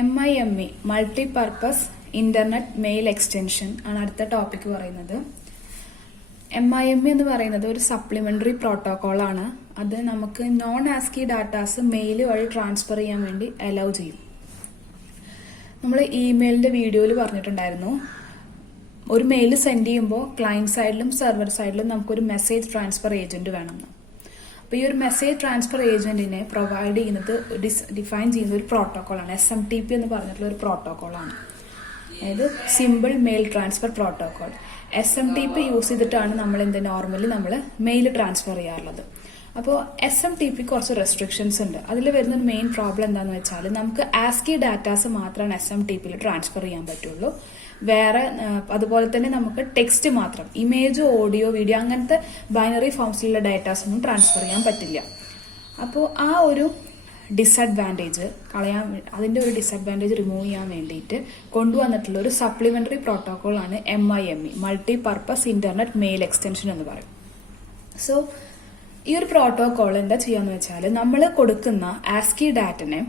MIME multipurpose internet mail extension ആണ് അടുത്ത topic പറയുന്നത്. MIME എന്ന് പറയുന്നത് ഒരു സപ്ലിമെന്ററി പ്രോട്ടോകോൾ ആണ്. അത് നമുക്ക് നോൺ ആസ്കി ഡാറ്റാസ് മെയിൽ വഴി ട്രാൻസ്ഫർ ചെയ്യാൻ വേണ്ടി അലൗ ചെയ്യും. നമ്മൾ ഇമെയിലിന്റെ വീഡിയോയിൽ പറഞ്ഞിട്ടുണ്ടായിരുന്നു, ഒരു മെയിൽ സെൻഡ് ചെയ്യുമ്പോൾ ക്ലയന്റ് സൈഡിലും സെർവർ സൈഡിലും നമുക്കൊരു മെസ്സേജ് ട്രാൻസ്ഫർ ഏജന്റ് വേണമെന്ന്. അപ്പോൾ ഈ ഒരു മെസ്സേജ് ട്രാൻസ്ഫർ ഏജന്റിനെ പ്രൊവൈഡ് ചെയ്യുന്നത് ഡിഫൈൻ ചെയ്യുന്ന ഒരു പ്രോട്ടോകോളാണ്. SMTP എന്ന് പറഞ്ഞിട്ടുള്ള ഒരു പ്രോട്ടോകോളാണ്. അതായത് simple mail transfer protocol. SMTP use ചെയ്തിട്ടാണ് നോർമലി നമ്മൾ മെയിൽ ട്രാൻസ്ഫർ ചെയ്യാറുള്ളത്. അപ്പോൾ SMTP കുറച്ച് റെസ്ട്രിക്ഷൻസ് ഉണ്ട്. അതിൽ വരുന്ന ഒരു മെയിൻ പ്രോബ്ലം എന്താണെന്ന് വെച്ചാൽ നമുക്ക് ആസ്കി ഡാറ്റാസ് മാത്രമാണ് SMTPയിൽ ട്രാൻസ്ഫർ ചെയ്യാൻ പറ്റുള്ളൂ. വേറെ അതുപോലെ തന്നെ നമുക്ക് ടെക്സ്റ്റ് മാത്രം, ഇമേജ്, ഓഡിയോ, വീഡിയോ അങ്ങനത്തെ ബൈനറി ഫോംസിലുള്ള ഡാറ്റാസ് ഒന്നും ട്രാൻസ്ഫർ ചെയ്യാൻ പറ്റില്ല. അപ്പോൾ ആ ഒരു ഡിസഡ്വാൻറ്റേജ് അതിൻ്റെ ഒരു ഡിസഡ്വാൻറ്റേജ് റിമൂവ് ചെയ്യാൻ വേണ്ടിയിട്ട് കൊണ്ടുവന്നിട്ടുള്ള ഒരു സപ്ലിമെന്ററി പ്രോട്ടോകോളാണ് MIME multi purpose internet mail extension എന്ന് പറയും. സോ ഈ ഒരു പ്രോട്ടോകോൾ എന്താ ചെയ്യാന്ന് വെച്ചാൽ നമ്മൾ കൊടുക്കുന്ന ആസ്കി ഡാറ്റിനെ,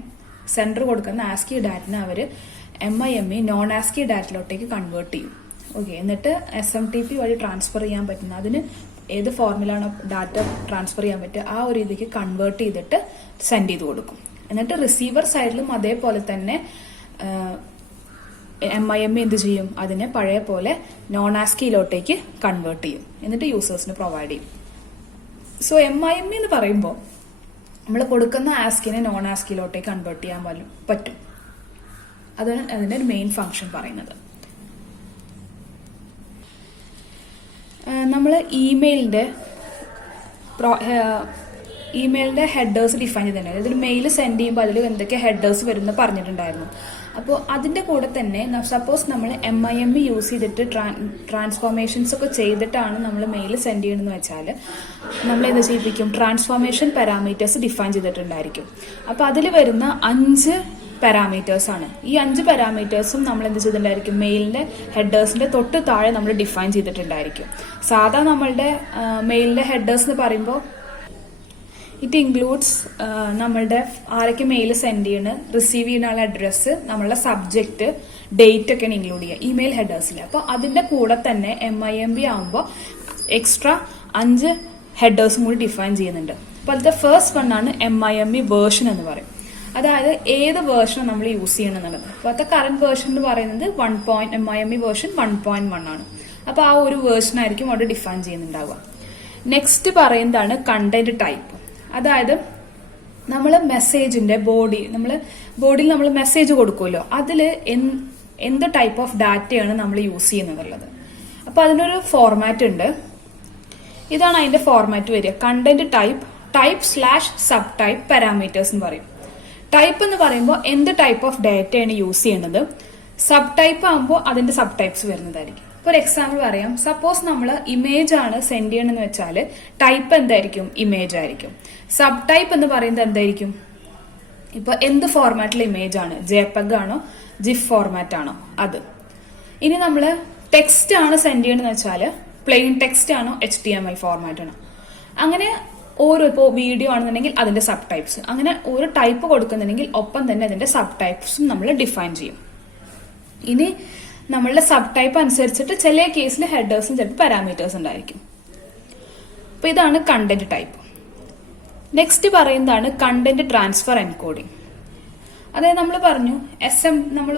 സെൻഡർ കൊടുക്കുന്ന ആസ്കി ഡാറ്റിനെ അവർ MIME നോൺ ആസ്കി ഡാറ്റിലോട്ടേക്ക് കൺവേർട്ട് ചെയ്യും. ഓക്കെ, എന്നിട്ട് SMTP വഴി ട്രാൻസ്ഫർ ചെയ്യാൻ പറ്റുന്ന, അതിന് ഏത് ഫോർമിലാണോ ഡാറ്റ ട്രാൻസ്ഫർ ചെയ്യാൻ പറ്റുക ആ ഒരു രീതിക്ക് കൺവേർട്ട് ചെയ്തിട്ട് സെൻഡ് ചെയ്ത് കൊടുക്കും. എന്നിട്ട് റിസീവർ സൈഡിലും അതേപോലെ തന്നെ MIME എന്ത് ചെയ്യും, അതിനെ പഴയ പോലെ നോൺ ആസ്കിയിലോട്ടേക്ക് കൺവേർട്ട് ചെയ്യും. എന്നിട്ട് യൂസേഴ്സിന് പ്രൊവൈഡ് ചെയ്യും. സോ MIME എന്ന് പറയുമ്പോൾ നമ്മൾ കൊടുക്കുന്ന ആസ്കിനെ നോൺ ആസ്കിയിലോട്ടേക്ക് കൺവേർട്ട് ചെയ്യാൻ പറ്റും. അതാണ് അതിന്റെ ഒരു മെയിൻ ഫംഗ്ഷൻ പറയുന്നത്. നമ്മൾ ഇമെയിലിന്റെ ഹെഡേഴ്സ് ഡിഫൈൻ ചെയ്തിട്ടുണ്ട്. അതായത് മെയിൽ സെൻഡ് ചെയ്യുമ്പോൾ അതിൽ എന്തൊക്കെ ഹെഡേഴ്സ് വരുമെന്ന് പറഞ്ഞിട്ടുണ്ടായിരുന്നു. അപ്പോൾ അതിന്റെ കൂടെ തന്നെ സപ്പോസ് നമ്മൾ MIME യൂസ് ചെയ്തിട്ട് ട്രാൻസ്ഫോർമേഷൻസ് ഒക്കെ ചെയ്തിട്ടാണ് നമ്മൾ മെയിൽ സെൻഡ് ചെയ്യണമെന്ന് വെച്ചാൽ നമ്മൾ എന്ത് ചെയ്യിപ്പിക്കും, ട്രാൻസ്ഫോർമേഷൻ പാരാമീറ്റേഴ്സ് ഡിഫൈൻ ചെയ്തിട്ടുണ്ടായിരിക്കും. അപ്പോൾ അതിൽ വരുന്ന 5 പാരാമീറ്റേഴ്സ് ആണ്. ഈ 5 പാരാമീറ്റേഴ്സും നമ്മൾ എന്ത് ചെയ്തിട്ടുണ്ടായിരിക്കും, മെയിലിന്റെ ഹെഡേഴ്സിന്റെ തൊട്ട് താഴെ നമ്മൾ ഡിഫൈൻ ചെയ്തിട്ടുണ്ടായിരിക്കും. സാധാ നമ്മളുടെ മെയിലിന്റെ ഹെഡേഴ്സ് എന്ന് പറയുമ്പോൾ ഇറ്റ് ഇൻക്ലൂഡ്സ് നമ്മളുടെ ആരൊക്കെ മെയിൽ സെൻഡ് ചെയ്യണം, റിസീവ് ചെയ്യുന്ന ആളുടെ അഡ്രസ്സ്, നമ്മളുടെ സബ്ജക്ട്, ഡേറ്റ് ഒക്കെയാണ് ഇൻക്ലൂഡ് ചെയ്യുക ഇമെയിൽ ഹെഡേഴ്സിൽ. അപ്പോൾ അതിന്റെ കൂടെ തന്നെ MIME ആകുമ്പോൾ എക്സ്ട്രാ 5 ഹെഡേഴ്സും കൂടി ഡിഫൈൻ ചെയ്യുന്നുണ്ട്. അപ്പോൾ അതിന്റെ ഫസ്റ്റ് വൺ ആണ് MIME വേർഷൻ എന്ന് പറയും. അതായത് ഏത് വേർഷൻ നമ്മൾ യൂസ് ചെയ്യണം എന്നുള്ളത്. അപ്പോഴത്തെ കറന്റ് വേർഷൻ എന്ന് പറയുന്നത് MIME വേർഷൻ 1.1 ആണ്. അപ്പൊ ആ ഒരു വേർഷൻ ആയിരിക്കും അവിടെ ഡിഫൈൻ ചെയ്യുന്നുണ്ടാവുക. നെക്സ്റ്റ് പറയുന്നതാണ് കണ്ടന്റ് ടൈപ്പ്. അതായത് നമ്മൾ മെസ്സേജിന്റെ ബോഡിയിൽ നമ്മൾ മെസ്സേജ് കൊടുക്കുമല്ലോ, അതിൽ എന്ത് ടൈപ്പ് ഓഫ് ഡാറ്റയാണ് നമ്മൾ യൂസ് ചെയ്യുന്നതുള്ളത്. അപ്പൊ അതിനൊരു ഫോർമാറ്റ് ഉണ്ട്. ഇതാണ് അതിന്റെ ഫോർമാറ്റ് വരിക. കണ്ടന്റ് ടൈപ്പ്/സബ് ടൈപ്പ് പാരാമീറ്റേഴ്സ് എന്ന് പറയും. ടൈപ്പ് എന്ന് പറയുമ്പോൾ എന്ത് ടൈപ്പ് ഓഫ് ഡാറ്റയാണ് യൂസ് ചെയ്യുന്നത്. സബ് ടൈപ്പ് ആകുമ്പോൾ അതിന്റെ സബ് ടൈപ്സ് വരുന്നതായിരിക്കും. ഒരു എക്സാമ്പിൾ പറയാം. സപ്പോസ് നമ്മൾ ഇമേജ് ആണ് സെൻഡ് ചെയ്യണമെന്ന് വെച്ചാൽ ടൈപ്പ് എന്തായിരിക്കും, ഇമേജ് ആയിരിക്കും. സബ് ടൈപ്പ് എന്ന് പറയുന്നത് എന്തായിരിക്കും, ഇപ്പൊ എന്ത് ഫോർമാറ്റിൽ ഇമേജ് ആണ്, JPEG ആണോ, GIF ഫോർമാറ്റ് ആണോ അത്. ഇനി നമ്മൾ ടെക്സ്റ്റ് ആണ് സെൻഡ് ചെയ്യണമെന്ന് വെച്ചാൽ പ്ലെയിൻ ടെക്സ്റ്റ് ആണോ, HTML ഫോർമാറ്റ് ആണോ. അങ്ങനെ ഓരോ, ഇപ്പോൾ വീഡിയോ ആണെന്നുണ്ടെങ്കിൽ അതിന്റെ സബ് ടൈപ്സ്, അങ്ങനെ ഒരു ടൈപ്പ് കൊടുക്കുന്നുണ്ടെങ്കിൽ ഒപ്പം തന്നെ അതിന്റെ സബ് ടൈപ്സും നമ്മൾ ഡിഫൈൻ ചെയ്യും. ഇനി നമ്മളുടെ സബ് ടൈപ്പ് അനുസരിച്ചിട്ട് ചില കേസിൽ ഹെഡേഴ്സും ചിലപ്പോൾ പാരാമീറ്റേഴ്സ് ഉണ്ടായിരിക്കും. അപ്പൊ ഇതാണ് കണ്ടന്റ് ടൈപ്പ്. നെക്സ്റ്റ് പറയുന്നതാണ് കണ്ടന്റ് ട്രാൻസ്ഫർ എൻകോഡിംഗ്. അതായത് നമ്മൾ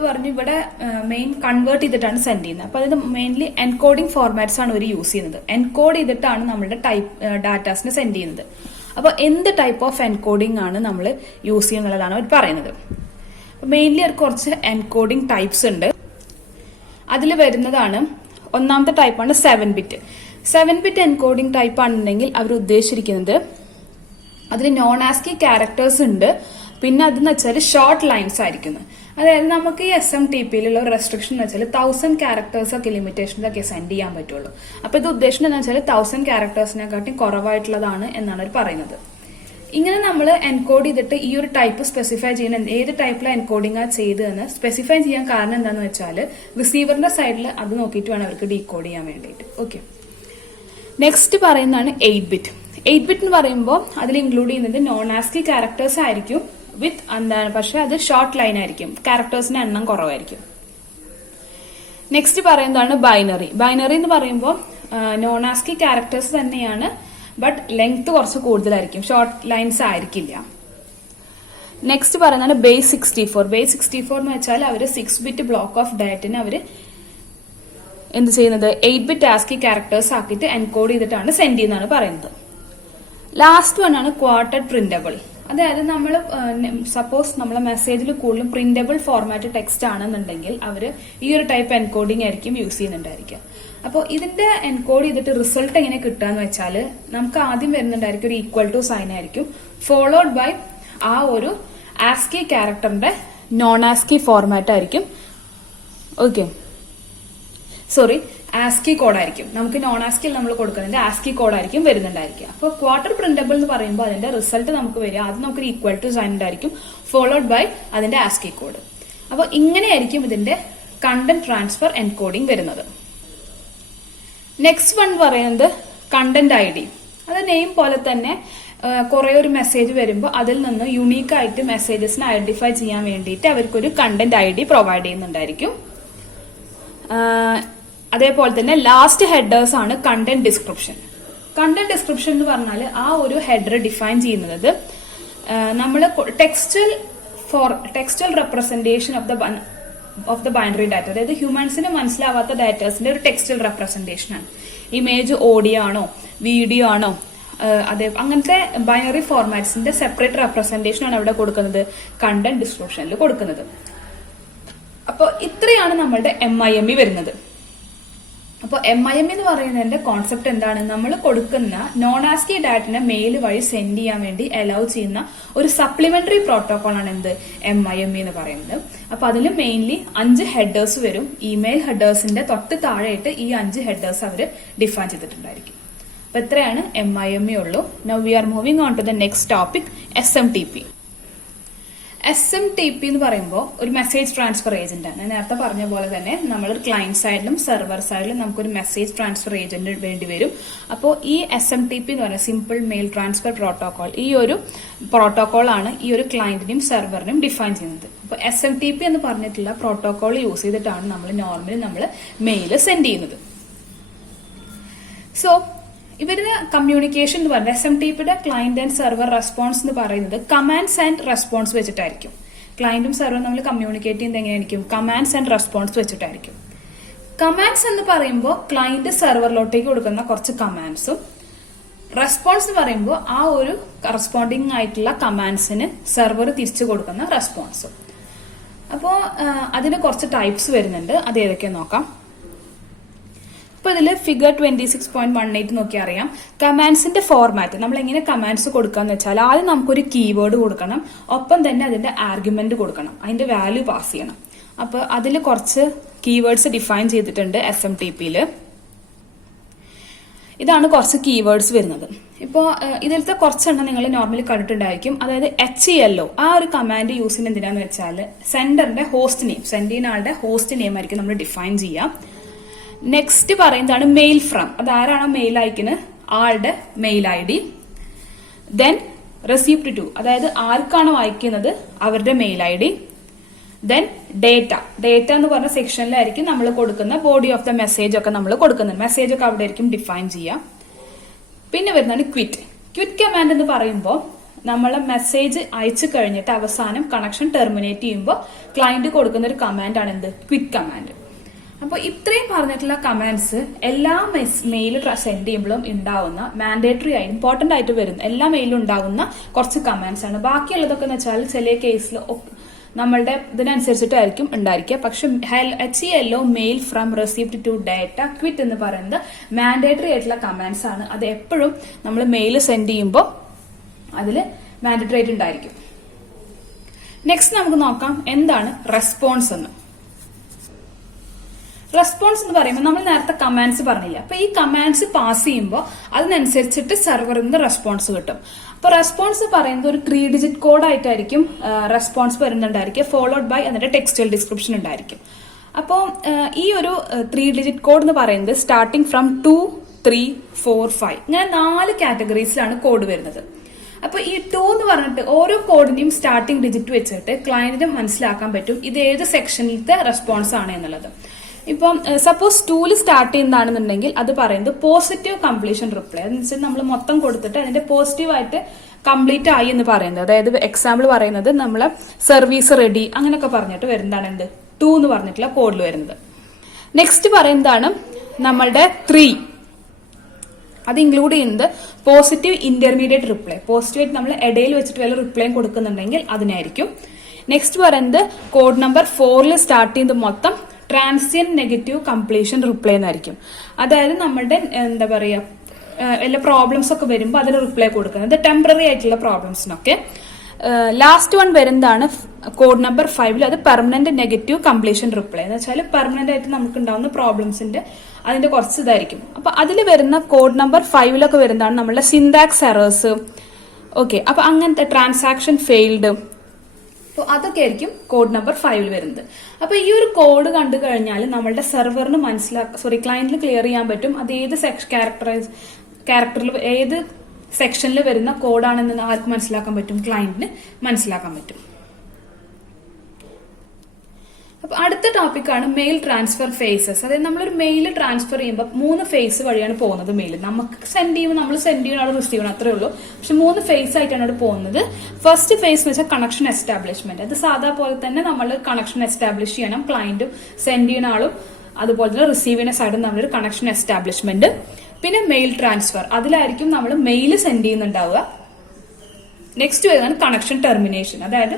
പറഞ്ഞു ഇവിടെ മെയിൻ കൺവേർട്ട് ചെയ്തിട്ടാണ് സെൻഡ് ചെയ്യുന്നത്. അപ്പൊ അതായത് മെയിൻലി എൻകോഡിംഗ് ഫോർമാറ്റ്സ് ആണ് അവർ യൂസ് ചെയ്യുന്നത്. എൻകോഡ് ചെയ്തിട്ടാണ് നമ്മളുടെ ഡാറ്റാസിനെ സെൻഡ് ചെയ്യുന്നത്. അപ്പൊ എന്ത് ടൈപ്പ് ഓഫ് എൻകോഡിംഗ് ആണ് നമ്മൾ യൂസ് ചെയ്യുന്നതാണ് അവർ പറയുന്നത്. മെയിൻലി കുറച്ച് എൻകോഡിംഗ് ടൈപ്സ് ഉണ്ട്. അതിൽ വരുന്നതാണ്, ഒന്നാമത്തെ ടൈപ്പാണ് 7-bit. 7-bit എൻകോഡിംഗ് ടൈപ്പ് ആണെന്നുണ്ടെങ്കിൽ അവർ ഉദ്ദേശിച്ചിരിക്കുന്നത് അതിൽ നോൺ ആസ്കി ക്യാരക്ടേഴ്സ് ഉണ്ട്, പിന്നെ അതെന്ന് വെച്ചാൽ ഷോർട്ട് ലൈൻസ് ആയിരിക്കും. അതായത് നമുക്ക് ഈ SMTPയിലുള്ള റെസ്ട്രിക്ഷൻ എന്ന് വെച്ചാൽ 1000 ക്യാരക്ടേഴ്സ് ഒക്കെ ലിമിറ്റേഷൻസ് ഒക്കെ സെൻഡ് ചെയ്യാൻ പറ്റുള്ളൂ. അപ്പൊ ഇത് ഉദ്ദേശിക്കുന്നത് എന്ന് വെച്ചാൽ 1000 ക്യാരക്ടേഴ്സിനെക്കാട്ടി കുറവായിട്ടുള്ളതാണ് എന്നാണ് അവർ പറയുന്നത്. ഇങ്ങനെ നമ്മൾ എൻകോഡ് ചെയ്തിട്ട് ഈ ഒരു ടൈപ്പ് സ്പെസിഫൈ ചെയ്യണം, ഏത് ടൈപ്പിലെ എൻകോഡിംഗ് ആ ചെയ്തതെന്ന് സ്പെസിഫൈ ചെയ്യാൻ കാരണം എന്താന്ന് വെച്ചാൽ റിസീവറിന്റെ സൈഡിൽ അത് നോക്കിയിട്ട് വേണം അവർക്ക് ഡീകോഡ് ചെയ്യാൻ വേണ്ടിയിട്ട്. ഓക്കെ, നെക്സ്റ്റ് പറയുന്നതാണ് 8-bit. 8-bit എന്ന് പറയുമ്പോൾ അതിൽ ഇൻക്ലൂഡ് ചെയ്യുന്നത് നോൺ ആസ്കി ക്യാരക്ടേഴ്സ് ആയിരിക്കും, വിത്ത് എന്താണ്, പക്ഷെ അത് ഷോർട്ട് ലൈൻ ആയിരിക്കും, ക്യാരക്ടേഴ്സിന്റെ എണ്ണം കുറവായിരിക്കും. നെക്സ്റ്റ് പറയുന്നതാണ് ബൈനറി. ബൈനറി എന്ന് പറയുമ്പോൾ നോൺ ആസ്കി ക്യാരക്ടേഴ്സ് തന്നെയാണ്, ബട്ട് ലെങ്ത് കുറച്ച് കൂടുതലായിരിക്കും, ഷോർട്ട് ലൈൻസ് ആയിരിക്കില്ല. നെക്സ്റ്റ് പറയുന്നതാണ് ബേസ് 64. ബേസ് 64 എന്ന് വെച്ചാൽ അവർ 6 ബിറ്റ് ബ്ലോക്ക് ഓഫ് ഡാറ്റനെ അവർ എന്ത് ചെയ്യുന്നത് 8 ബിറ്റ് ആസ്കി ക്യാരക്ടേഴ്സ് ആക്കിയിട്ട് എൻകോഡ് ചെയ്തിട്ടാണ് സെൻഡ് ചെയ്യുന്നതാണ് പറയുന്നത്. ലാസ്റ്റ് വൺ ആണ് ക്വാർട്ടഡ് പ്രിന്റബിൾ. അതായത് നമ്മൾ സപ്പോസ് നമ്മളെ മെസ്സേജിൽ കൂടുതലും പ്രിന്റബിൾ ഫോർമാറ്റ് ടെക്സ്റ്റ് ആണെന്നുണ്ടെങ്കിൽ അവർ ഈ ഒരു ടൈപ്പ് എൻകോഡിംഗ് ആയിരിക്കും യൂസ് ചെയ്യുന്നുണ്ടായിരിക്കുക. അപ്പോൾ ഇതിന്റെ എൻകോഡ് ചെയ്തിട്ട് റിസൾട്ട് എങ്ങനെ കിട്ടുക എന്ന് വെച്ചാൽ നമുക്ക് ആദ്യം വരുന്നുണ്ടായിരിക്കും ഒരു ഈക്വൽ ടു സൈൻ ആയിരിക്കും, ഫോളോഡ് ബൈ ആ ഒരു ആസ്കി ക്യാരക്ടറിന്റെ നോൺ ആസ്കി ഫോർമാറ്റ് ആയിരിക്കും. ഓക്കെ, സോറി, ആസ്കി കോഡായിരിക്കും. നമുക്ക് നോൺ ആസ്കിയിൽ നമ്മൾ കൊടുക്കുന്നതിന്റെ ആസ്കി കോഡായിരിക്കും വരുന്നുണ്ടായിരിക്കുക. അപ്പോൾ ക്വാർട്ടർ പ്രിന്റബിൾ എന്ന് പറയുമ്പോൾ അതിന്റെ റിസൾട്ട് നമുക്ക് വരിക ആദ്യം നമുക്കൊരു ഈക്വൽ ടു സൈൻ ഉണ്ടായിരിക്കും, ഫോളോഡ് ബൈ അതിന്റെ ആസ്കി കോഡ്. അപ്പോൾ ഇങ്ങനെയായിരിക്കും ഇതിന്റെ കണ്ടന്റ് ട്രാൻസ്ഫർ എൻകോഡിംഗ് വരുന്നത്. നെക്സ്റ്റ് വൺ പറയുന്നത് കണ്ടന്റ് ഐ ഡി. അത് നെയിം പോലെ തന്നെ കുറെ ഒരു മെസ്സേജ് വരുമ്പോൾ അതിൽ നിന്ന് യുണീക്ക് ആയിട്ട് മെസ്സേജസിനെ ഐഡന്റിഫൈ ചെയ്യാൻ വേണ്ടിയിട്ട് അവർക്കൊരു കണ്ടന്റ് ഐ ഡി പ്രൊവൈഡ് ചെയ്യുന്നുണ്ടായിരിക്കും. അതേപോലെ തന്നെ ലാസ്റ്റ് ഹെഡേഴ്സ് ആണ് കണ്ടന്റ് ഡിസ്ക്രിപ്ഷൻ. കണ്ടന്റ് ഡിസ്ക്രിപ്ഷൻ എന്ന് പറഞ്ഞാൽ ആ ഒരു ഹെഡർ ഡിഫൈൻ ചെയ്യുന്നത് നമ്മൾ textual representation of the binary data, അതായത് ഹ്യൂമൻസിന് മനസ്സിലാവാത്ത ഡാറ്റാസിന്റെ ഒരു ടെക്സ്റ്റൽ റെപ്രസെന്റേഷൻ ആണ്. ഇമേജ് ഓഡിയോ ആണോ വീഡിയോ ആണോ അതെ അങ്ങനത്തെ ബൈനറി ഫോർമാറ്റ്സിന്റെ സെപ്പറേറ്റ് റെപ്രസെന്റേഷൻ ആണ് അവിടെ കൊടുക്കുന്നത്, കണ്ടന്റ് ഡിസ്ക്രിപ്ഷനിൽ കൊടുക്കുന്നത്. അപ്പോൾ ഇത്രയാണ് നമ്മളുടെ MIME വരുന്നത്. അപ്പോൾ MIME എന്ന് പറയുന്നതിന്റെ കോൺസെപ്റ്റ് എന്താണ്? നമ്മൾ കൊടുക്കുന്ന നോൺ ആസ്കി ഡാറ്റിനെ മെയിൽ വഴി സെൻഡ് ചെയ്യാൻ വേണ്ടി അലൗ ചെയ്യുന്ന ഒരു സപ്ലിമെന്ററി പ്രോട്ടോകോൾ ആണ് എന്ത് MIME എന്ന് പറയുന്നത്. അപ്പൊ അതിൽ മെയിൻലി 5 ഹെഡേഴ്സ് വരും. ഇമെയിൽ ഹെഡേഴ്സിന്റെ തൊട്ട് താഴെയായിട്ട് ഈ 5 ഹെഡേഴ്സ് അവർ ഡിഫൈൻ ചെയ്തിട്ടുണ്ടായിരിക്കും. അപ്പൊ ഇത്രയാണ് MIME ഉള്ളൂ. Now we are moving on to the next topic, SMTP. SMTP എന്ന് പറയുമ്പോൾ ഒരു മെസ്സേജ് ട്രാൻസ്ഫർ ഏജന്റ് ആണ്. നേരത്തെ പറഞ്ഞ പോലെ തന്നെ നമ്മൾ ക്ലയന്റ് സൈഡിലും സെർവർ സൈഡിലും നമുക്കൊരു മെസ്സേജ് ട്രാൻസ്ഫർ ഏജന്റ് വേണ്ടി വരും. അപ്പോൾ ഈ SMTP എന്ന് പറയുന്നത് സിമ്പിൾ മെയിൽ ട്രാൻസ്ഫർ പ്രോട്ടോകോൾ, ഈ ഒരു പ്രോട്ടോകോൾ ആണ് ഈ ഒരു ക്ലയന്റിനും സെർവറിനും ഡിഫൈൻ ചെയ്യുന്നത്. അപ്പോൾ SMTP എന്ന് പറഞ്ഞിട്ടുള്ള പ്രോട്ടോകോൾ യൂസ് ചെയ്തിട്ടാണ് നമ്മൾ നോർമലി മെയിൽ സെൻഡ് ചെയ്യുന്നത്. സോ ഇവരുടെ കമ്മ്യൂണിക്കേഷൻ എന്ന് പറയുന്നത് SMTPയുടെ ക്ലയന്റ് ആൻഡ് സെർവർ റെസ്പോൺസ് എന്ന് പറയുന്നത് കമാൻഡ്സ് ആൻഡ് റെസ്പോൺസ് വെച്ചിട്ടായിരിക്കും. ക്ലയന്റും സെർവറും നമ്മൾ കമ്മ്യൂണിക്കേറ്റ് ചെയ്യുന്നത് എങ്ങനെയായിരിക്കും? കമാൻഡ്സ് ആൻഡ് റെസ്പോൺസ് വെച്ചിട്ടായിരിക്കും. കമാൻഡ്സ് എന്ന് പറയുമ്പോൾ ക്ലയന്റ് സെർവറിലോട്ടേക്ക് കൊടുക്കുന്ന കുറച്ച് കമാൻഡ്സും, റെസ്പോൺസ് എന്ന് പറയുമ്പോൾ ആ ഒരു കറസ്പോണ്ടിങ് ആയിട്ടുള്ള കമാൻഡ്സിന് സെർവർ തിരിച്ചു കൊടുക്കുന്ന റെസ്പോൺസും. അപ്പോൾ അതിന് കുറച്ച് ടൈപ്സ് വരുന്നുണ്ട്, അത് ഏതൊക്കെയാന്ന് നോക്കാം. ഇപ്പൊ ഇതിൽ ഫിഗർ 26.18 നോക്കി അറിയാം. കമാൻഡ്സിന്റെ ഫോർമാറ്റ് നമ്മൾ എങ്ങനെ കമാൻഡ്സ് കൊടുക്കാന്ന് വെച്ചാൽ ആദ്യം നമുക്കൊരു കീവേഡ് കൊടുക്കണം, ഒപ്പം തന്നെ അതിന്റെ ആർഗ്യുമെന്റ് കൊടുക്കണം, അതിന്റെ വാല്യൂ പാസ് ചെയ്യണം. അപ്പൊ അതിൽ കുറച്ച് കീവേഡ്സ് ഡിഫൈൻ ചെയ്തിട്ടുണ്ട് SMTPയിൽ. ഇതാണ് കുറച്ച് കീവേഡ്സ് വരുന്നത്. ഇപ്പോൾ ഇതിലത്തെ കുറച്ചെണ്ണം നിങ്ങൾ നോർമലി കണ്ടിട്ടുണ്ടായിരിക്കും. അതായത് HELO ആ ഒരു കമാൻഡ് യൂസ് ചെയ്യുന്നത് എന്തിനാന്ന് വെച്ചാൽ സെൻഡറിന്റെ ഹോസ്റ്റ് നെയിം, സെൻഡ് ചെയ്യുന്ന ആളുടെ ഹോസ്റ്റ് നെയിം ആയിരിക്കും നമ്മൾ ഡിഫൈൻ ചെയ്യാം. നെക്സ്റ്റ് പറയുന്നതാണ് മെയിൽ ഫ്രം, അത് ആരാണോ മെയിൽ അയക്കുന്നത് ആളുടെ mail ID. Then receipt to, അതായത് ആർക്കാണോ അയക്കുന്നത് അവരുടെ മെയിൽ ID. ദെൻ ഡേറ്റ എന്ന് പറഞ്ഞ സെക്ഷനിലായിരിക്കും നമ്മൾ കൊടുക്കുന്ന ബോഡി ഓഫ് ദ മെസ്സേജ് ഒക്കെ നമ്മൾ കൊടുക്കുന്നത്, മെസ്സേജ് ഒക്കെ അവിടെ ആയിരിക്കും ഡിഫൈൻ ചെയ്യാം. പിന്നെ വരുന്നതാണ് ക്വിറ്റ് കമാൻഡ് എന്ന് പറയുമ്പോൾ നമ്മളെ മെസ്സേജ് അയച്ചു കഴിഞ്ഞിട്ട് അവസാനം കണക്ഷൻ ടെർമിനേറ്റ് ചെയ്യുമ്പോൾ ക്ലയന്റ് കൊടുക്കുന്ന ഒരു കമാൻഡ് ആണ് എന്ത് ക്വിറ്റ് കമാൻഡ്. അപ്പോൾ ഇത്രയും പറഞ്ഞിട്ടുള്ള കമാൻഡ്സ് എല്ലാ മെയിൽ സെൻഡ് ചെയ്യുമ്പോഴും ഉണ്ടാവുന്ന മാൻഡേറ്ററി ആയി ഇമ്പോർട്ടന്റ് ആയിട്ട് വരുന്ന എല്ലാ മെയിലും ഉണ്ടാകുന്ന കുറച്ച് കമാൻഡ്സ് ആണ്. ബാക്കിയുള്ളതൊക്കെ എന്ന് വെച്ചാൽ ചില കേസിൽ നമ്മളുടെ ഇതിനനുസരിച്ചിട്ടായിരിക്കും ഉണ്ടായിരിക്കുക. പക്ഷെ HELO mail from receipt to data quit എന്ന് പറയുന്നത് മാൻഡേറ്ററി ആയിട്ടുള്ള കമാൻഡ്സ് ആണ്. അത് എപ്പോഴും നമ്മൾ മെയിൽ സെൻഡ് ചെയ്യുമ്പോൾ അതിൽ മാൻഡേറ്ററി ആയിട്ട് ഉണ്ടായിരിക്കും. നെക്സ്റ്റ് നമുക്ക് നോക്കാം എന്താണ് റെസ്പോൺസ് എന്ന്. റെസ്പോൺസ് എന്ന് പറയുമ്പോൾ നമ്മൾ നേരത്തെ കമാൻഡ്സ് പറഞ്ഞില്ല. അപ്പൊ ഈ കമാൻഡ്സ് പാസ് ചെയ്യുമ്പോൾ അതിനനുസരിച്ചിട്ട് സെർവറിൽ നിന്ന് റെസ്പോൺസ് കിട്ടും. അപ്പൊ റെസ്പോൺസ് പറയുന്നത് ഒരു 3 ഡിജിറ്റ് കോഡ് ആയിട്ടായിരിക്കും റെസ്പോൺസ് വരുന്നുണ്ടായിരിക്കും, ഫോളോഡ് ബൈ അതിന്റെ ടെക്സ്റ്റൽ ഡിസ്ക്രിപ്ഷൻ ഉണ്ടായിരിക്കും. അപ്പോൾ ഈ ഒരു 3 ഡിജിറ്റ് കോഡ് എന്ന് പറയുന്നത് സ്റ്റാർട്ടിങ് ഫ്രം 2, 3, 4, 5 ഇങ്ങനെ 4 കാറ്റഗറീസിലാണ് കോഡ് വരുന്നത്. അപ്പൊ ഈ 2 എന്ന് പറഞ്ഞിട്ട് ഓരോ കോഡിന്റെയും സ്റ്റാർട്ടിംഗ് ഡിജിറ്റ് വെച്ചിട്ട് ക്ലയന്റിന് മനസ്സിലാക്കാൻ പറ്റും ഇത് ഏത് സെക്ഷനിലത്തെ റെസ്പോൺസ് ആണ് എന്നുള്ളത്. ഇപ്പം സപ്പോസ് 2ൽ സ്റ്റാർട്ട് ചെയ്യുന്നതാണെന്നുണ്ടെങ്കിൽ അത് പറയുന്നത് പോസിറ്റീവ് കംപ്ലീഷൻ റിപ്ലൈ. അതെന്ന് വെച്ചാൽ നമ്മൾ മൊത്തം കൊടുത്തിട്ട് അതിന്റെ പോസിറ്റീവായിട്ട് കംപ്ലീറ്റ് ആയി എന്ന് പറയുന്നത്. അതായത് എക്സാമ്പിൾ പറയുന്നത് നമ്മളെ സർവീസ് റെഡി അങ്ങനെയൊക്കെ പറഞ്ഞിട്ട് വരുന്നതാണ് എന്ത് 2 എന്ന് പറഞ്ഞിട്ടുള്ള കോഡിൽ വരുന്നത്. നെക്സ്റ്റ് പറയുന്നതാണ് നമ്മളുടെ 3. അത് ഇൻക്ലൂഡ് ചെയ്യുന്നത് പോസിറ്റീവ് ഇന്റർമീഡിയറ്റ് റിപ്ലൈ. പോസിറ്റീവ് നമ്മൾ ഇടയിൽ വെച്ചിട്ട് വല്ല റിപ്ലൈയും കൊടുക്കുന്നുണ്ടെങ്കിൽ അതിനായിരിക്കും. നെക്സ്റ്റ് പറയുന്നത് കോഡ് നമ്പർ 4ൽ സ്റ്റാർട്ട് ചെയ്യുന്നത് മൊത്തം ട്രാൻസിയന്റ് നെഗറ്റീവ് കംപ്ലീഷൻ റിപ്ലൈ എന്നായിരിക്കും. അതായത് നമ്മുടെ എന്താ പറയാ എല്ലാ പ്രോബ്ലംസ് ഒക്കെ വരുമ്പോൾ അതിന് റിപ്ലൈ കൊടുക്കുന്നത് ടെമ്പററി ആയിട്ടുള്ള പ്രോബ്ലംസിനൊക്കെ. ലാസ്റ്റ് വൺ വരുന്നതാണ് കോഡ് നമ്പർ 5ൽ. അത് പെർമനന്റ് നെഗറ്റീവ് കംപ്ലീഷൻ റിപ്ലൈ എന്ന് വെച്ചാൽ പെർമനന്റ് ആയിട്ട് നമുക്ക് ഉണ്ടാവുന്ന പ്രോബ്ലംസിന്റെ അതിന്റെ കുറച്ച് ഇതായിരിക്കും. അപ്പൊ അതിൽ വരുന്ന കോഡ് നമ്പർ 5ലൊക്കെ വരുന്നതാണ് നമ്മളുടെ സിന്റാക്സ് എറേഴ്സ്. ഓക്കെ, അപ്പൊ അങ്ങനത്തെ ട്രാൻസാക്ഷൻ ഫെയിൽഡ്, അപ്പോൾ അതൊക്കെ ആയിരിക്കും കോഡ് നമ്പർ 5ൽ വരുന്നത്. അപ്പൊ ഈ ഒരു കോഡ് കണ്ടു കഴിഞ്ഞാൽ നമ്മളുടെ സെർവറിന് ക്ലയന്റിന് ക്ലിയർ ചെയ്യാൻ പറ്റും അത് ഏത് ക്യാരക്ടറിൽ ഏത് സെക്ഷനിൽ വരുന്ന കോഡാണെന്ന് ആർക്ക് മനസ്സിലാക്കാൻ പറ്റും, ക്ലയന്റിന് മനസ്സിലാക്കാൻ പറ്റും. അപ്പൊ അടുത്ത ടോപ്പിക്കാണ് മെയിൽ ട്രാൻസ്ഫർ ഫേസസ്. അതായത് നമ്മളൊരു മെയിൽ ട്രാൻസ്ഫർ ചെയ്യുമ്പോൾ 3 ഫേസ് വഴിയാണ് പോകുന്നത്. മെയിൽ നമുക്ക് സെൻഡ് ചെയ്യുമ്പോൾ നമ്മൾ സെൻഡ് ചെയ്യണം, ആൾ റിസീവ് ചെയ്യണം, അത്രേ ഉള്ളൂ. പക്ഷെ 3 ഫേസ് ആയിട്ടാണ് അവിടെ പോകുന്നത്. ഫസ്റ്റ് ഫേസ് എന്ന് വെച്ചാൽ കണക്ഷൻ എസ്റ്റാബ്ലിഷ്മെന്റ്. അത് സാധാ പോലെ തന്നെ നമ്മൾ കണക്ഷൻ എസ്റ്റാബ്ലിഷ് ചെയ്യണം. ക്ലയന്റും സെൻഡ് ചെയ്യുന്ന ആളും അതുപോലെ തന്നെ റിസീവ് ചെയ്യുന്ന സൈഡും നമ്മളൊരു കണക്ഷൻ എസ്റ്റാബ്ലിഷ്മെന്റ്. പിന്നെ മെയിൽ ട്രാൻസ്ഫർ, അതിലായിരിക്കും നമ്മൾ മെയിൽ സെൻഡ് ചെയ്യുന്നുണ്ടാവുക. നെക്സ്റ്റ് വരുന്നതാണ് കണക്ഷൻ ടെർമിനേഷൻ. അതായത്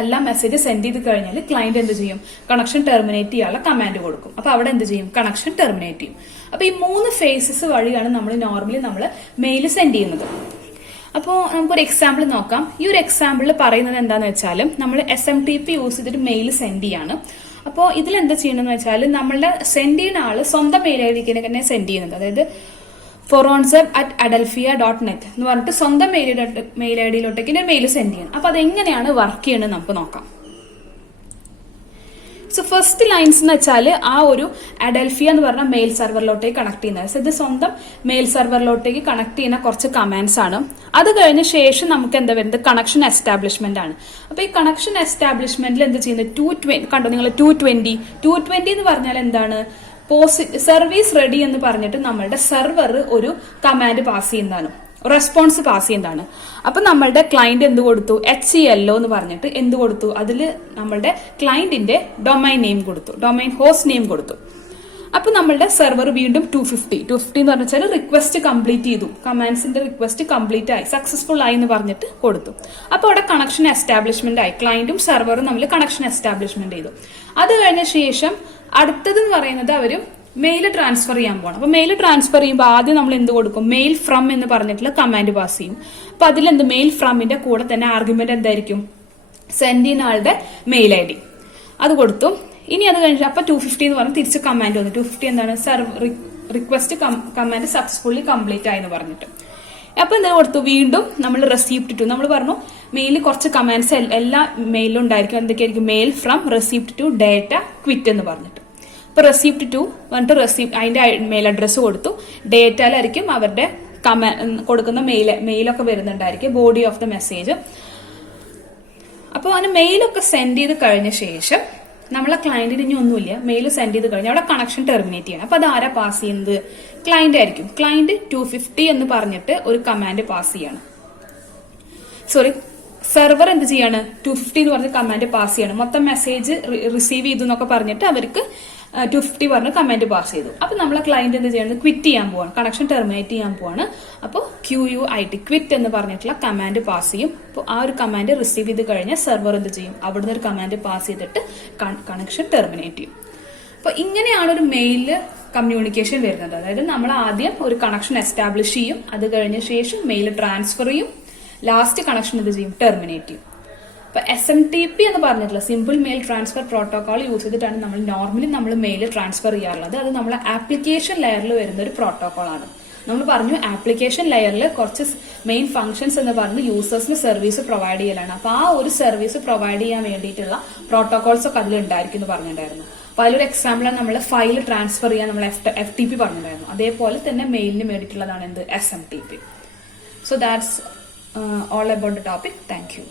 എല്ലാ മെസ്സേജ് സെൻഡ് ചെയ്ത് കഴിഞ്ഞാൽ ക്ലയന്റ് എന്ത് ചെയ്യും, കണക്ഷൻ ടെർമിനേറ്റ് ചെയ്യാനുള്ള കമാൻഡ് കൊടുക്കും. അപ്പൊ അവിടെ എന്ത് ചെയ്യും, കണക്ഷൻ ടെർമിനേറ്റ് ചെയ്യും. അപ്പൊ ഈ 3 ഫേസസ് വഴിയാണ് നമ്മൾ നോർമലി നമ്മൾ മെയിൽ സെൻഡ് ചെയ്യുന്നത്. അപ്പോൾ നമുക്കൊരു എക്സാമ്പിൾ നോക്കാം. ഈ ഒരു എക്സാമ്പിളിൽ പറയുന്നത് എന്താന്ന് വെച്ചാൽ നമ്മൾ SMTP യൂസ് ചെയ്തിട്ട് മെയിൽ സെൻഡ് ചെയ്യാണ്. അപ്പോൾ ഇതിൽ എന്താ ചെയ്യണമെന്ന് വെച്ചാൽ നമ്മളുടെ സെൻഡ് ചെയ്യുന്ന ആള് സ്വന്തം മെയിൽ ഐ ഡിക്ക് തന്നെ സെൻഡ് ചെയ്യുന്നത്. അതായത് foronzeb@adelphia.net എന്ന് പറഞ്ഞിട്ട് സ്വന്തം മെയിൽ ഐ ഡിയിലോട്ടേക്ക് മെയിൽ സെൻഡ് ചെയ്യണം. അപ്പൊ അതെങ്ങനെയാണ് വർക്ക് ചെയ്യണമെന്ന് നമുക്ക് നോക്കാം. സോ ഫസ്റ്റ് ലൈൻസ് എന്ന് വെച്ചാൽ ആ ഒരു അഡൽഫിയ എന്ന് പറഞ്ഞ മെയിൽ സെർവറിലോട്ടേക്ക് കണക്ട് ചെയ്യുന്നത്. ഇത് സ്വന്തം മെയിൽ സെർവറിലോട്ടേക്ക് കണക്ട് ചെയ്യുന്ന കുറച്ച് കമാൻഡ്സ് ആണ്. അത് കഴിഞ്ഞ ശേഷം നമുക്ക് എന്താ വരുന്നത്, കണക്ഷൻ എസ്റ്റാബ്ലിഷ്മെന്റ് ആണ്. അപ്പൊ ഈ കണക്ഷൻ എസ്റ്റാബ്ലിഷ്മെന്റിൽ എന്ത് ചെയ്യുന്നത്, 220 കണ്ടോ നിങ്ങൾ, 220 എന്ന് പറഞ്ഞാൽ എന്താണ്, സർവീസ് റെഡി എന്ന് പറഞ്ഞിട്ട് നമ്മളുടെ സെർവർ ഒരു കമാൻഡ് പാസ് ചെയ്യുന്നതാണ്, റെസ്പോൺസ് പാസ് ചെയ്യുന്നതാണ്. അപ്പൊ നമ്മളുടെ ക്ലയന്റ് എന്ത് കൊടുത്തു, HCLO എന്ന് പറഞ്ഞിട്ട് എന്ത് കൊടുത്തു, അതിൽ നമ്മളുടെ ക്ലയന്റിന്റെ ഡൊമൈൻ നെയിം കൊടുത്തു, ഡൊമൈൻ ഹോസ്റ്റ് നെയിം കൊടുത്തു. അപ്പൊ നമ്മളുടെ സെർവർ വീണ്ടും 250 എന്ന് പറഞ്ഞാൽ റിക്വസ്റ്റ് കംപ്ലീറ്റ് ചെയ്തു, കമാൻഡ്സിന്റെ റിക്വസ്റ്റ് കംപ്ലീറ്റ് ആയി, സക്സസ്ഫുൾ ആയി എന്ന് പറഞ്ഞിട്ട് കൊടുത്തു. അപ്പൊ അവിടെ കണക്ഷൻ എസ്റ്റാബ്ലിഷ്മെന്റ് ആയി, ക്ലയന്റും സെർവറും തമ്മിൽ കണക്ഷൻ എസ്റ്റാബ്ലിഷ്മെന്റ് ചെയ്തു. അത് കഴിഞ്ഞ ശേഷം അടുത്തതെന്ന് പറയുന്നത് അവര് മെയിൽ ട്രാൻസ്ഫർ ചെയ്യാൻ പോകണം. അപ്പൊ മെയിൽ ട്രാൻസ്ഫർ ചെയ്യുമ്പോൾ ആദ്യം നമ്മൾ എന്ത് കൊടുക്കും, മെയിൽ ഫ്രം എന്ന് പറഞ്ഞിട്ടുള്ള കമാൻഡ് പാസ് ചെയ്യും. അപ്പൊ അതിലെന്ത്, മെയിൽ ഫ്രമിന്റെ കൂടെ തന്നെ ആർഗ്യുമെന്റ് എന്തായിരിക്കും, സെൻഡ് ചെയ്യുന്ന ആളുടെ മെയിൽ ID അത് കൊടുത്തു. ഇനി അത് കഴിഞ്ഞിട്ട് അപ്പൊ 250 എന്ന് പറഞ്ഞ് തിരിച്ച് കമാൻഡ് വന്നു. 250 എന്താണ്, റിക്വസ്റ്റ് കമാൻഡ് സക്സസ്ഫുള്ളി കംപ്ലീറ്റ് ആയി എന്ന് പറഞ്ഞിട്ട്. അപ്പൊ എന്താ കൊടുത്തു, വീണ്ടും നമ്മൾ റെസിപ്റ്റ് ടു, നമ്മൾ പറഞ്ഞു മെയിലിൽ കുറച്ച് കമാൻഡ്സ് എല്ലാ മെയിലും ഉണ്ടായിരിക്കും. എന്തൊക്കെയായിരിക്കും, mail from receipt to data quit എന്ന് പറഞ്ഞിട്ട്. അപ്പൊ റെസിപ്റ്റ് ടു പറഞ്ഞിട്ട് അതിന്റെ മെയിൽ അഡ്രസ്സ് കൊടുത്തു. ഡേറ്റയിലായിരിക്കും അവരുടെ കൊടുക്കുന്ന മെയിലൊക്കെ വരുന്നുണ്ടായിരിക്കും, ബോഡി ഓഫ് ദ മെസ്സേജ്. അപ്പോൾ അതിന് മെയിലൊക്കെ സെൻഡ് ചെയ്ത് കഴിഞ്ഞ ശേഷം നമ്മളെ ക്ലയന്റിന് ഇനി ഒന്നുമില്ല, മെയിൽ സെൻഡ് ചെയ്ത് കഴിഞ്ഞാൽ അവിടെ കണക്ഷൻ ടെർമിനേറ്റ് ചെയ്യണം. അപ്പൊ അത് ആരാ പാസ് ചെയ്യുന്നത്, ക്ലയന്റ് ആയിരിക്കും. ക്ലയന്റ് 250 എന്ന് പറഞ്ഞിട്ട് ഒരു കമാൻഡ് പാസ് ചെയ്യണം. സെർവർ എന്ത് ചെയ്യാണ്, 250 എന്ന് പറഞ്ഞ കമാൻഡ് പാസ് ചെയ്യണം. മൊത്തം മെസ്സേജ് റിസീവ് ചെയ്തു എന്നൊക്കെ പറഞ്ഞിട്ട് അവർക്ക് 250 പറഞ്ഞ് കമാൻഡ് പാസ് ചെയ്തു. അപ്പൊ നമ്മളെ ക്ലയന്റ് എന്ത് ചെയ്യണം, ക്വിറ്റ് ചെയ്യാൻ പോവാണ്, കണക്ഷൻ ടെർമിനേറ്റ് ചെയ്യാൻ പോവാണ്. അപ്പോൾ QUIT ക്വിറ്റ് എന്ന് പറഞ്ഞിട്ടുള്ള കമാൻഡ് പാസ് ചെയ്യും. അപ്പോൾ ആ ഒരു കമാൻഡ് റിസീവ് ചെയ്ത് കഴിഞ്ഞാൽ സെർവർ എന്ത് ചെയ്യും, അവിടുന്ന് ഒരു കമാൻഡ് പാസ് ചെയ്തിട്ട് കണക്ഷൻ ടെർമിനേറ്റ് ചെയ്യും. അപ്പൊ ഇങ്ങനെയാണ് ഒരു മെയിൽ കമ്മ്യൂണിക്കേഷൻ വരുന്നത്. അതായത് നമ്മൾ ആദ്യം ഒരു കണക്ഷൻ എസ്റ്റാബ്ലിഷ് ചെയ്യും, അത് കഴിഞ്ഞ ശേഷം മെയിൽ ട്രാൻസ്ഫർ ചെയ്യും, ലാസ്റ്റ് കണക്ഷൻ എന്ത് ചെയ്യും, ടെർമിനേറ്റ് ചെയ്യും. അപ്പൊ SMTP എന്ന് പറഞ്ഞിട്ടുള്ള simple mail transfer protocol use ചെയ്തിട്ടാണ് നമ്മൾ മെയിൽ ട്രാൻസ്ഫർ ചെയ്യാറുള്ളത്. അത് നമ്മളെ ആപ്ലിക്കേഷൻ ലെയറിൽ വരുന്ന ഒരു പ്രോട്ടോകോൾ ആണ്. നമ്മൾ പറഞ്ഞു ആപ്ലിക്കേഷൻ ലെയറിൽ കുറച്ച് മെയിൻ ഫംഗ്ഷൻസ് എന്ന് പറഞ്ഞ് യൂസേഴ്സിന് സർവീസ് പ്രൊവൈഡ് ചെയ്യലാണ്. അപ്പൊ ആ ഒരു സർവീസ് പ്രൊവൈഡ് ചെയ്യാൻ വേണ്ടിയിട്ടുള്ള പ്രോട്ടോകോൾസ് ഒക്കെ അതിൽ ഉണ്ടായിരിക്കും എന്ന് പറഞ്ഞിട്ടുണ്ടായിരുന്നു. അപ്പൊ അതിലൊരു എക്സാമ്പിളാണ് നമ്മൾ ഫയൽ ട്രാൻസ്ഫർ ചെയ്യാൻ നമ്മൾ FTP പറഞ്ഞിട്ടുണ്ടായിരുന്നു. അതേപോലെ തന്നെ മെയിലിന് വേണ്ടിയിട്ടുള്ളതാണ് എന്ത്, SMTP. So that's all about the topic. Thank you.